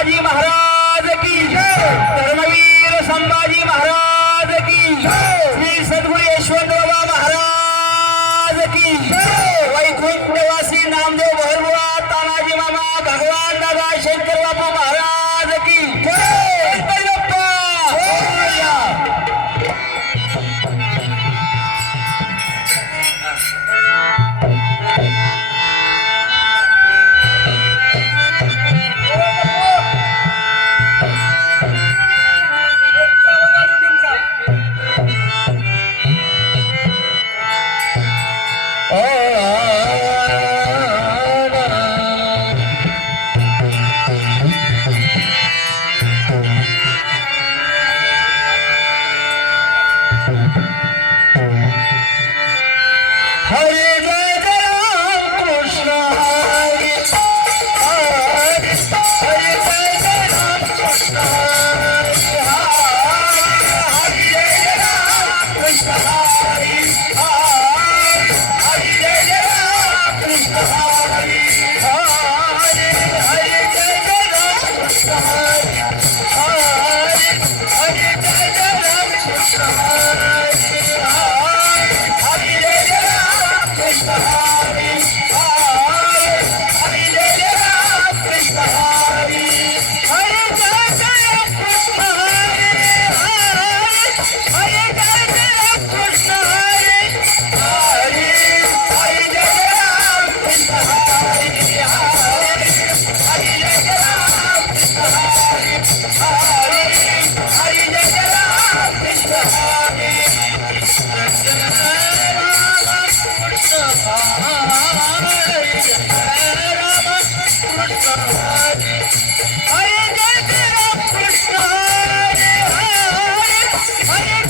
संभाजी महाराज की जय. धर्मवीर संभाजी महाराज की जय. श्री सद्गुरु यशवंतराव महाराज की वैकुंठ निवासी नामदेव भरवा तानाजी मामा भगवान दादा शंकर बापू महाराज की जय. Hayır!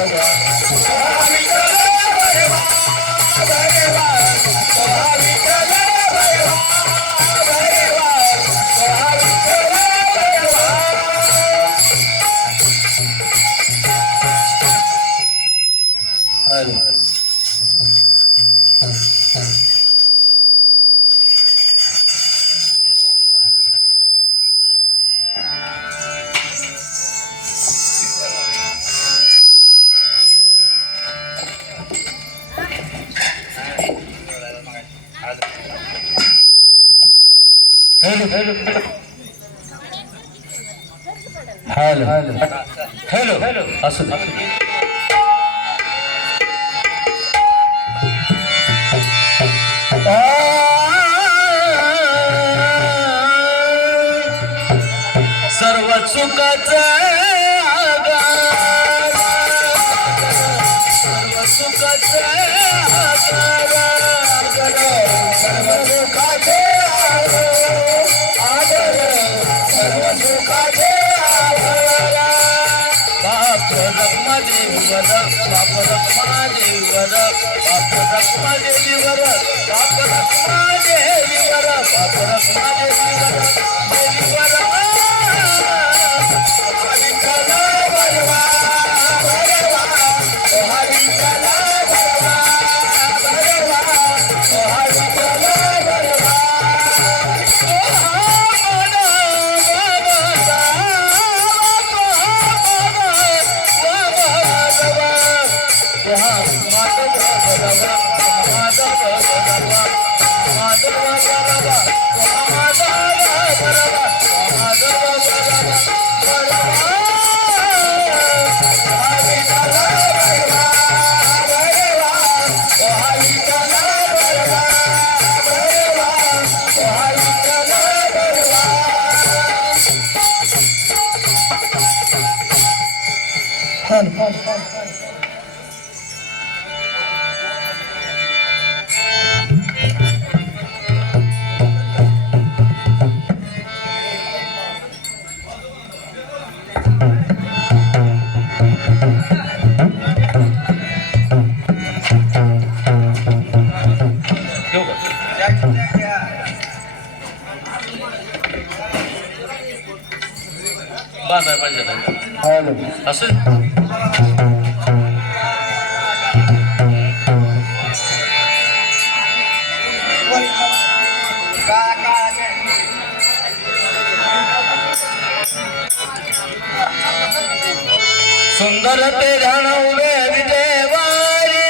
Thank you. Hello. Hello. Hello. Hello. असू दे. सर्व सुखाचा आगार सर्व सुखाचा आगार सर्व सुखाचे आगार सर्व सुखाचे vai, vai. बांधा पाहिजे. असं? सुंदर ते ध्यान उभे विदेवारी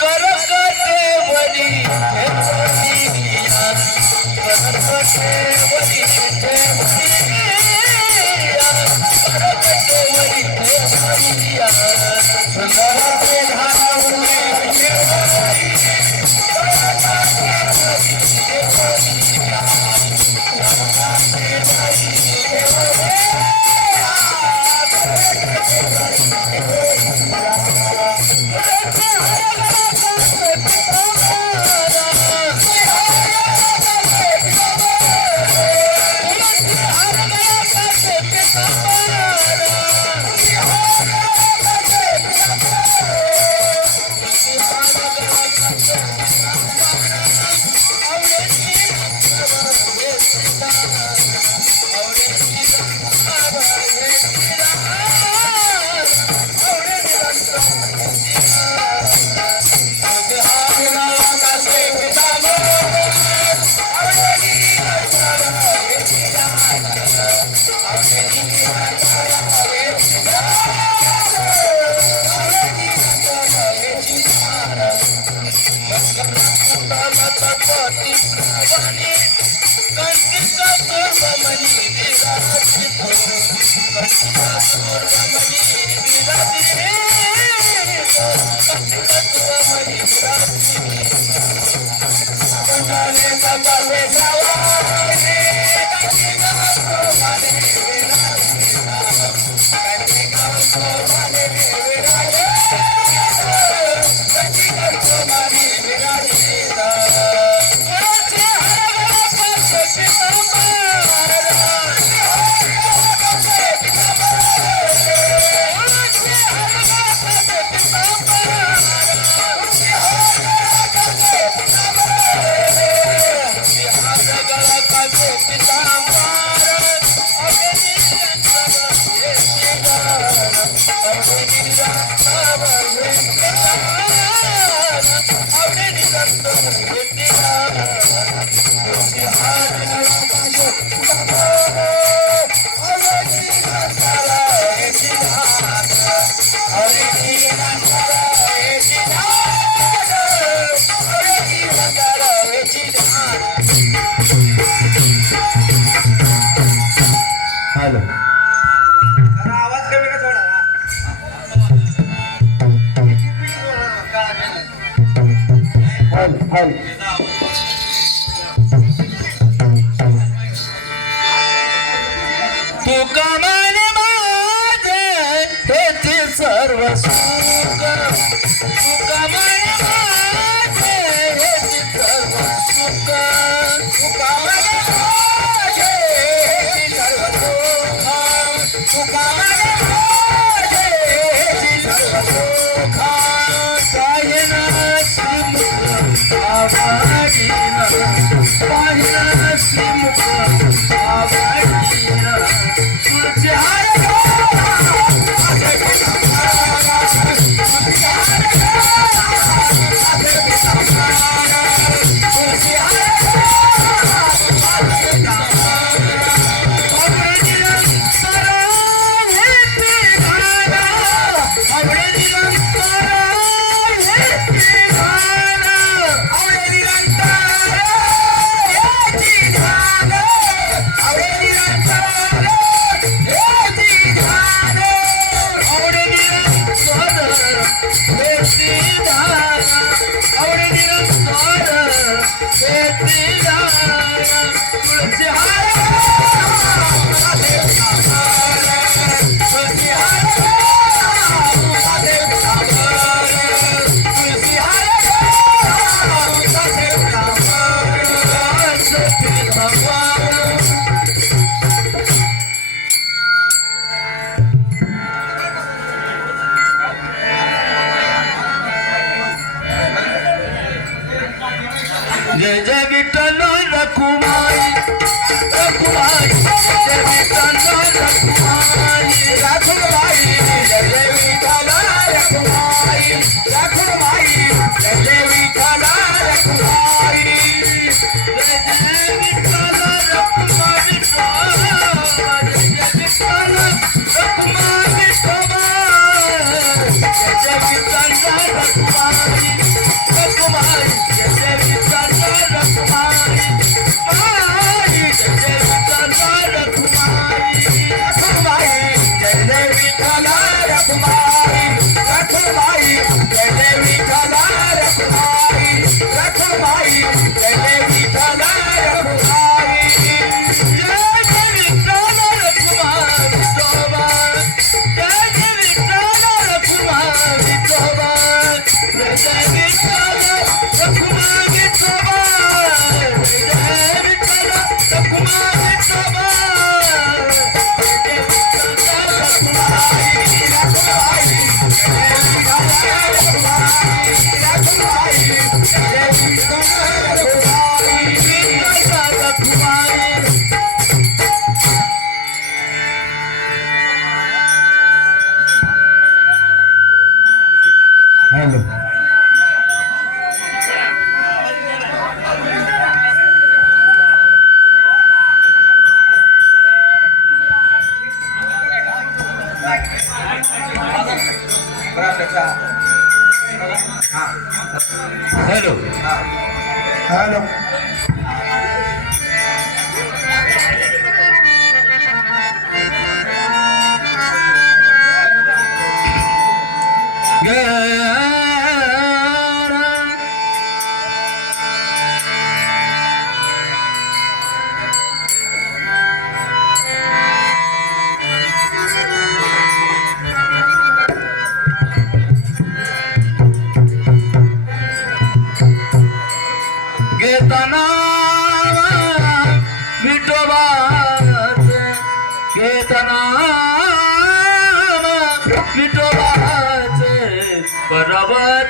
करकटे वरी करकटे वरी. करकटे सुंदर ते ध्यान Oh, அப்பா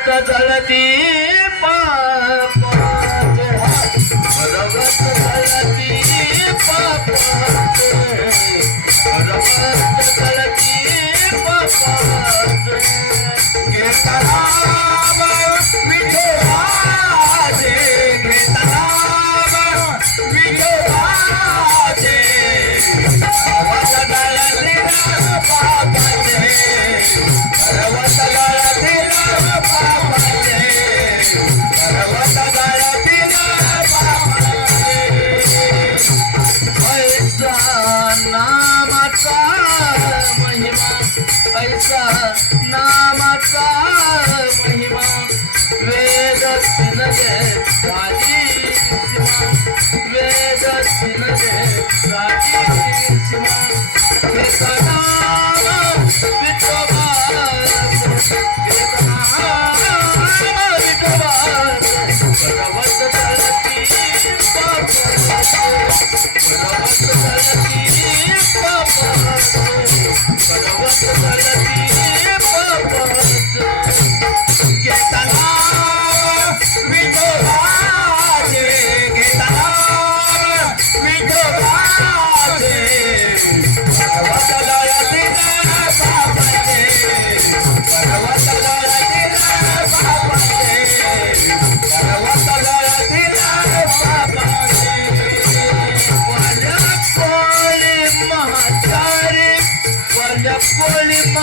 रगत जलती पापाचे हात रगत जलती पापाचे Thank you.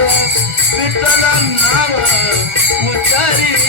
विठ्ठल नाम उच्चारित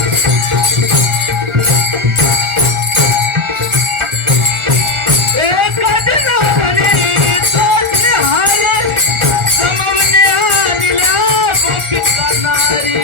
Hare